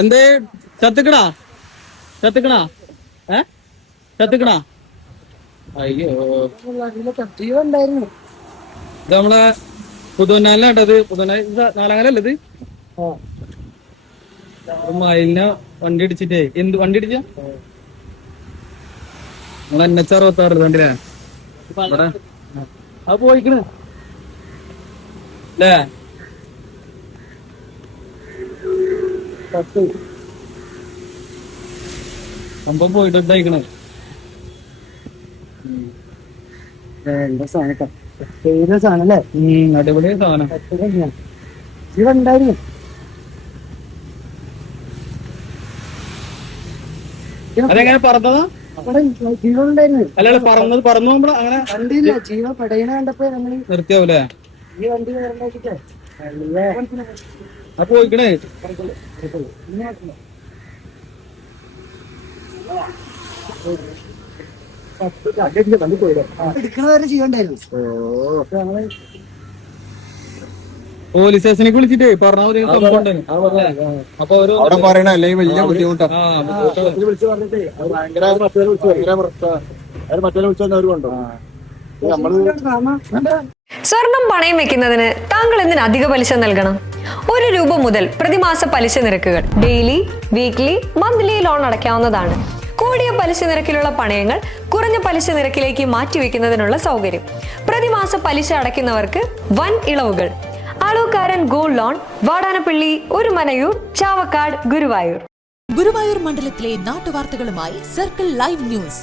എന്തേ ചത്തുക്കണാ ചത്തുക്കണാ ചത്തുക്കണാ? അയ്യോ ഉണ്ടായിരുന്നു. ഇത് നമ്മളെ പുതുവന്നാലിനാട്ടത്. പുതുവന്നാലി നാലാങ്ങലല്ലേ ഇത്? മയിലിനെ വണ്ടി ഇടിച്ചിട്ടേ. എന്ത് വണ്ടി ഇടിച്ച? നമ്മളെ NH66 കണ്ടില്ലേ? അത് പോയിക്കണ് അല്ലേ? സംഭവം പോയിട്ടയക്കണേ. എന്താ സാധനം അടിപൊളി സാധനം. ഉണ്ടായിരുന്നു. അതെങ്ങനെ പറന്നതാ? ജീവനുണ്ടായിരുന്നു. അല്ല പറന്നു പോകുമ്പോ അങ്ങനെ വണ്ടിയില്ല, ജീവ പടയണ കണ്ടപ്പോ ഞങ്ങൾ നിർത്തിയാവൂലേ? ഈ വണ്ടി വേറെണ്ടാക്കിട്ടേ അപ്പൊ പോയിക്കണേ. എടുക്കണ വരെ ജീവണ്ടായിരുന്നു. പോലീസ് സ്റ്റേഷനിലേക്ക് വിളിച്ചിട്ടേ പറഞ്ഞാൽ മതി. അപ്പൊ അവിടെ പറയണ അല്ലെങ്കിൽ വലിയ ബുദ്ധിമുട്ടാണ്. സ്വർണം പണയം വെക്കുന്നതിന് താങ്കൾ എന്തിന് അധിക പലിശ നൽകണം? ₹1 മുതൽ പ്രതിമാസ പലിശ നിരക്കുകൾ ഡെയിലി, വീക്ക്ലി, മന്ത്ലി ലോൺ അടയ്ക്കാവുന്നതാണ്. കൂടിയ പലിശ നിരക്കിലുള്ള പണയങ്ങൾ കുറഞ്ഞ പലിശ നിരക്കിലേക്ക് മാറ്റിവെക്കുന്നതിനുള്ള സൗകര്യം. പ്രതിമാസ പലിശ അടയ്ക്കുന്നവർക്ക് വൻ ഇളവുകൾ. Alookkaran gold loan, Vadanappally, Orumanayur, Chavakkad, Guruvayur. ഗുരുവായൂർ മണ്ഡലത്തിലെ നാട്ടുവാർത്തകളുമായി സർക്കിൾ ലൈവ് ന്യൂസ്.